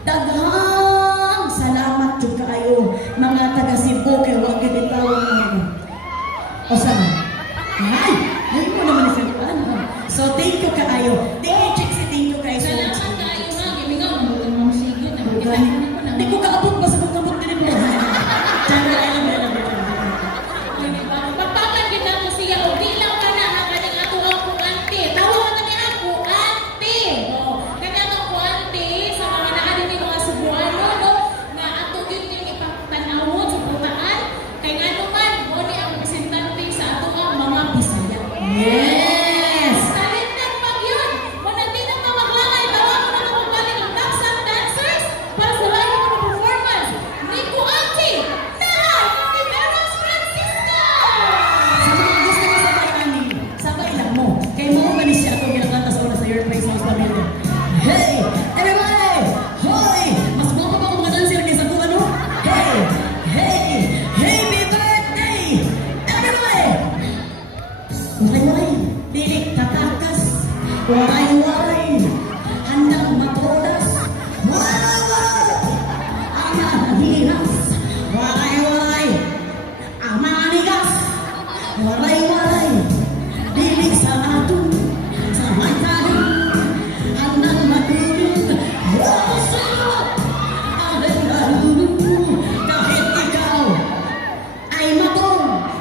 Daghang salamat jud kaayo mga taga Cebu kay wa gyud itawag mo. O sana. Ay mo naman sa ano. So thank you kaayo. Check si thank you kaayo. Salamat kayo mga gimingaw mo mo sigod na. Di ko kaabot ba sa pagkabot din mo. Pagpapan kita ko siya o bilang ka na ang kanyang ato ang kuante. Tawag ka niya ako, ante. Kanya ang kuante sa mga naadin ng mga Cebuano, no? Na ato yun yung ipatanawon sa putaan. Kaya nga naman, mo ni ang representante sa ato ang mga Bisaya. Yes! Talented pag yun! Kung hindi na ka maglangay, tawag ko na na magbalik ang dance and dancers para sa lahat ng mga performance. Nico Ante! Nahan! Riveros Francisco! Sa mga gusto mo sabay kami, sabay lang mo. Kay mo man siya atong ginakanta sa una sa Your Praise House Pavilion. Hey! Everybody! Hoy! Mas guwapo pa kung mga dancer kaysa kung ano? Hey! Hey! Happy birthday! Everybody! Waray-waray! Dilik tatakas! Waray-waray! Handang matodas! Waray-waray! Ang nanahiras! Waray-waray! Ang manigas! Waray-waray! Dilig sa ato! Sa matalim! Handang matulog! Waray-waray! Ang nalulog! Kahit ikaw ay matong!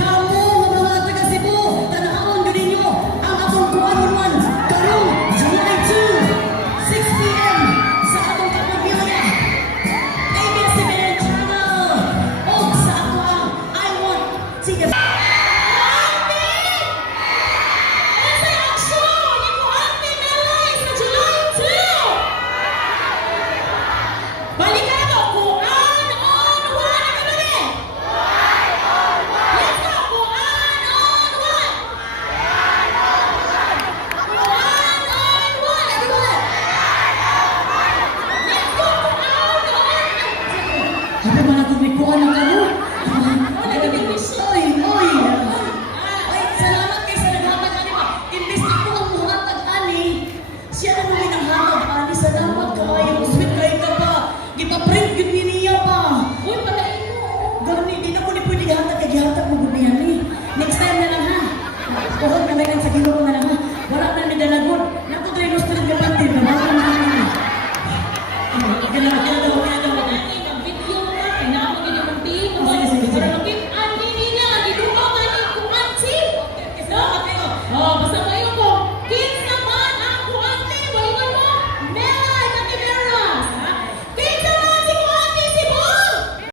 Kamu mga taga Cebu, tanahon ko ninyo ang atong kuwanon karong July 2, 6 p.m. sa atong kapamilya. ABS-CBN Channel o sa ato ang I Want. Sige. Ante! Asa aksyon? Nico Ante Nalay sa July 2! Balikan mo kung on, one! Ano ba rin? Let's go! Kung on, one! Everyone! Let's go! Kung on! Happy mga kumikuha ng